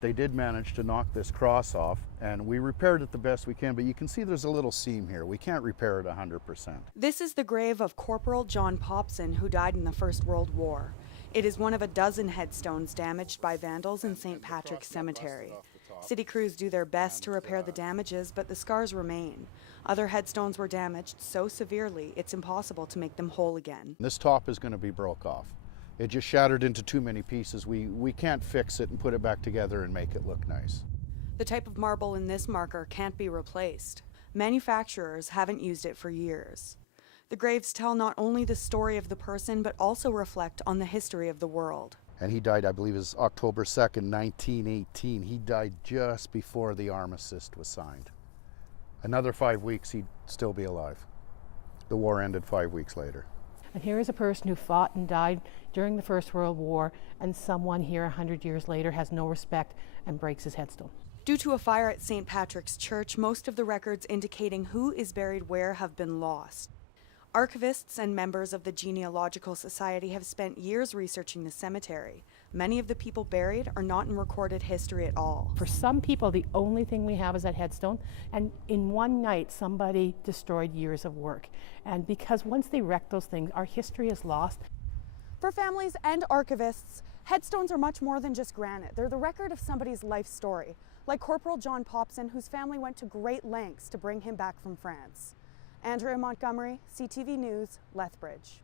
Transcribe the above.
They did manage to knock this cross off, and we repaired it the best we can, but you can see there's a little seam here. We can't repair it 100%. This is the grave of Corporal John Popson, who died in the First World War. It is one of a dozen headstones damaged by vandals in St. Patrick's Cemetery. City crews do their best to repair the damages, but the scars remain. Other headstones were damaged so severely it's impossible to make them whole again. This top is going to be broke off. It just shattered into too many pieces. We can't fix it and put it back together and make it look nice. The type of marble in this marker can't be replaced. Manufacturers haven't used it for years. The graves tell not only the story of the person, but also reflect on the history of the world. And he died, I believe, it was October 2nd, 1918. He died just before the armistice was signed. Another 5 weeks, he'd still be alive. The war ended 5 weeks later. And here is a person who fought and died during the First World War, and someone here 100 years later has no respect and breaks his headstone. Due to a fire at St. Patrick's Church, most of the records indicating who is buried where have been lost. Archivists and members of the Genealogical Society have spent years researching the cemetery. Many of the people buried are not in recorded history at all. For some people, the only thing we have is that headstone, and in one night somebody destroyed years of work. And because once they wreck those things, our history is lost. For families and archivists, headstones are much more than just granite. They're the record of somebody's life story, like Corporal John Popson, whose family went to great lengths to bring him back from France. Andrea Montgomery, CTV News, Lethbridge.